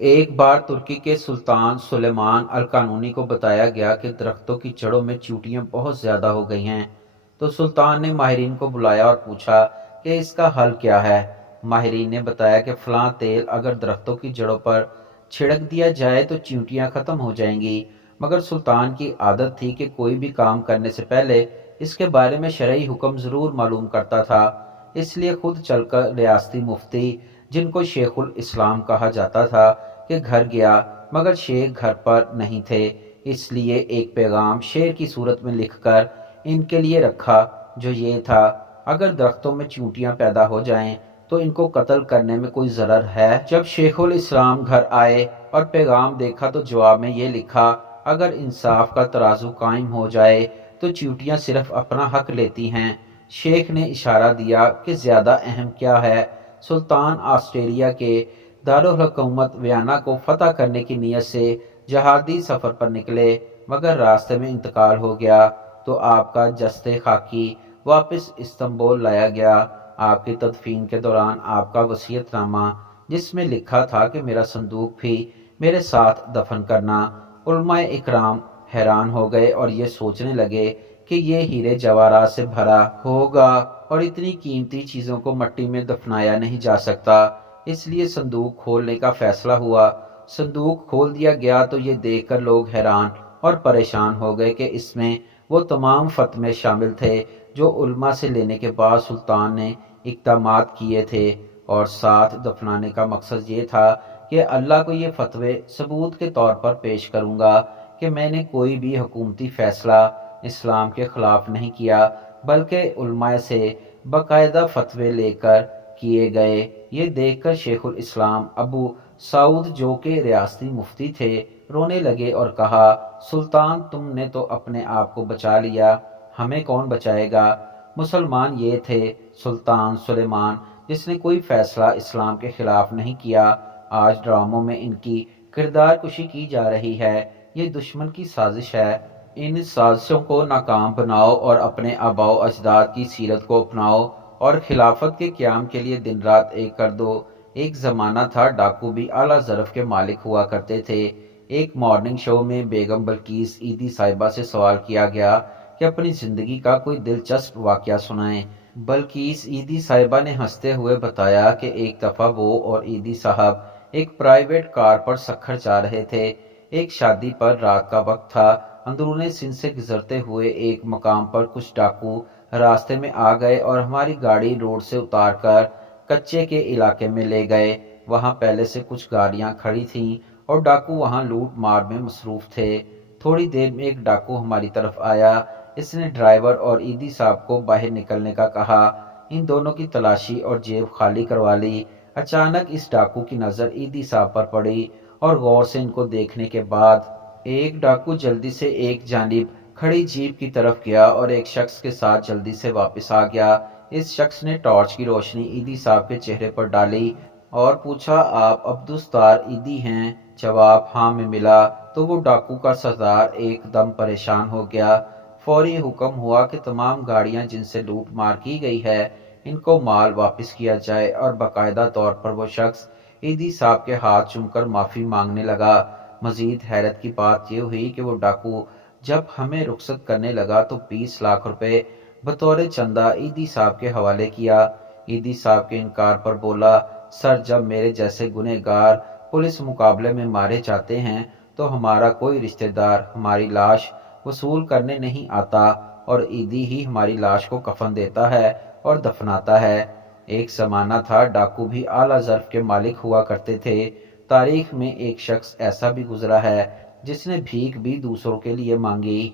ایک बार तुर्की के सुल्तान सुलेमान अल कानूनी को बताया गया कि दरख्तों की जड़ों में चींटियां बहुत ज़्यादा हो गई हैं। तो सुल्तान ने माहिरीन को बुलाया और पूछा कि इसका हल क्या है। माहिरीन ने बताया कि फ़लाँ तेल अगर दरख्तों की जड़ों पर छिड़क दिया जाए तो चींटियां ख़त्म हो जाएंगी। मगर सुल्तान की आदत थी कि कोई भी काम करने से पहले इसके बारे में शरई हुक्म ज़रूर मालूम करता था। इसलिए खुद चलकर रियासती मुफ्ती, जिनको शेखुल इस्लाम कहा जाता था, के घर गया, मगर शेख घर पर नहीं थे। इसलिए एक पैगाम शेर की सूरत में लिखकर इनके लिए रखा, जो ये था, अगर दरख्तों में चींटियां पैदा हो जाएं तो इनको कत्ल करने में कोई ज़रर है। जब शेखुल इस्लाम घर आए और पैगाम देखा तो जवाब में ये लिखा, अगर इंसाफ का तराजू कायम हो जाए तो चींटियां सिर्फ अपना हक लेती हैं। शेख ने इशारा दिया कि ज़्यादा अहम क्या है। सुल्तान ऑस्ट्रेलिया के दारुल हुकूमत वियना को फतह करने की नीयत से जहादी सफ़र पर निकले, मगर रास्ते में इंतकाल हो गया तो आपका जस्ते खाकी वापस इस्तांबुल लाया गया। आपकी तदफीन के दौरान आपका वसीयतनामा, जिसमें लिखा था कि मेरा संदूक भी मेरे साथ दफन करना। उलमाए इकराम हैरान हो गए और ये सोचने लगे कि ये हीरे जवाहरात से भरा होगा और इतनी कीमती चीज़ों को मिट्टी में दफनाया नहीं जा सकता। इसलिए संदूक खोलने का फैसला हुआ। संदूक खोल दिया गया तो ये देखकर लोग हैरान और परेशान हो गए कि इसमें वो तमाम फतवे शामिल थे जो उल्मा से लेने के बाद सुल्तान ने इक़दामात किए थे, और साथ दफनाने का मकसद ये था कि अल्लाह को ये फतवे सबूत के तौर पर पेश करूँगा कि मैंने कोई भी हुकूमती फ़ैसला इस्लाम के ख़िलाफ़ नहीं किया, बल्कि उलमा से बाकायदा फतवे लेकर किए गए। ये देखकर शेखुल इस्लाम अबू सऊद, जो कि रियासती मुफ्ती थे, रोने लगे और कहा, सुल्तान, तुमने तो अपने आप को बचा लिया, हमें कौन बचाएगा। मुसलमान ये थे, सुल्तान सुलेमान, जिसने कोई फैसला इस्लाम के खिलाफ नहीं किया। आज ड्रामों में इनकी किरदार कुशी की जा रही है। ये दुश्मन की साजिश है। इन साजिशों को नाकाम बनाओ और अपने आबाओ अजदाद की सीरत को अपनाओ और खिलाफत के क़याम के लिए दिन रात एक कर दो। एक ज़माना था डाकू भी आला ज़रफ़ के मालिक हुआ करते थे। एक मॉर्निंग शो में बेगम बल्कीस ईदी साहिबा से सवाल किया गया कि अपनी ज़िंदगी का कोई दिलचस्प वाक़या सुनाएं। बल्कीस ईदी साहिबा ने हंसते हुए बताया कि एक दफ़ा वो और ईदी साहब एक प्राइवेट कार पर सफ़र जा रहे थे। एक शादी पर रात का वक्त था। अंदरूनी सिंध से गुजरते हुए एक मकाम पर कुछ डाकू रास्ते में आ गए और हमारी गाड़ी रोड से उतार कर कच्चे के इलाके में ले गए। वहाँ पहले से कुछ गाड़ियाँ खड़ी थीं और डाकू वहाँ लूट मार में मसरूफ़ थे। थोड़ी देर में एक डाकू हमारी तरफ आया। इसने ड्राइवर और ईदी साहब को बाहर निकलने का कहा। इन दोनों की तलाशी और जेब खाली करवा ली। अचानक इस डाकू की नज़र ईदी साहब पर पड़ी और गौर से इनको देखने के बाद एक डाकू जल्दी से एक जानिब खड़ी जीप की तरफ गया और एक शख्स के साथ जल्दी से वापस आ गया। इस शख्स ने टॉर्च की रोशनी ईदी साहब के चेहरे पर डाली और पूछा, आप अब्दुस्तार ईदी हैं? जवाब हाँ में मिला तो वो डाकू का सरदार एकदम परेशान हो गया। फौरी हुक्म हुआ कि तमाम गाड़ियां जिनसे लूट मार की गई है, इनको माल वापस किया जाए, और बाकायदा तौर पर वो शख्स ईदी साहब के हाथ चूमकर माफ़ी मांगने लगा। मजीद हैरत की बात यह हुई कि वो डाकू जब हमें रुखसत करने लगा तो 20 लाख रुपए बतौर चंदा ईदी साहब के हवाले किया। ईदी साहब के इनकार पर बोला, सर, जब मेरे जैसे गुनहगार पुलिस मुकाबले में मारे जाते हैं तो हमारा कोई रिश्तेदार हमारी लाश वसूल करने नहीं आता और ईदी ही हमारी लाश को कफन देता है और दफनाता है। एक ज़माना था डाकू भी आला ज़र्फ़ के मालिक हुआ करते थे। तारीख में एक शख्स ऐसा भी गुजरा है जिसने भीख भी दूसरों के लिए मांगी।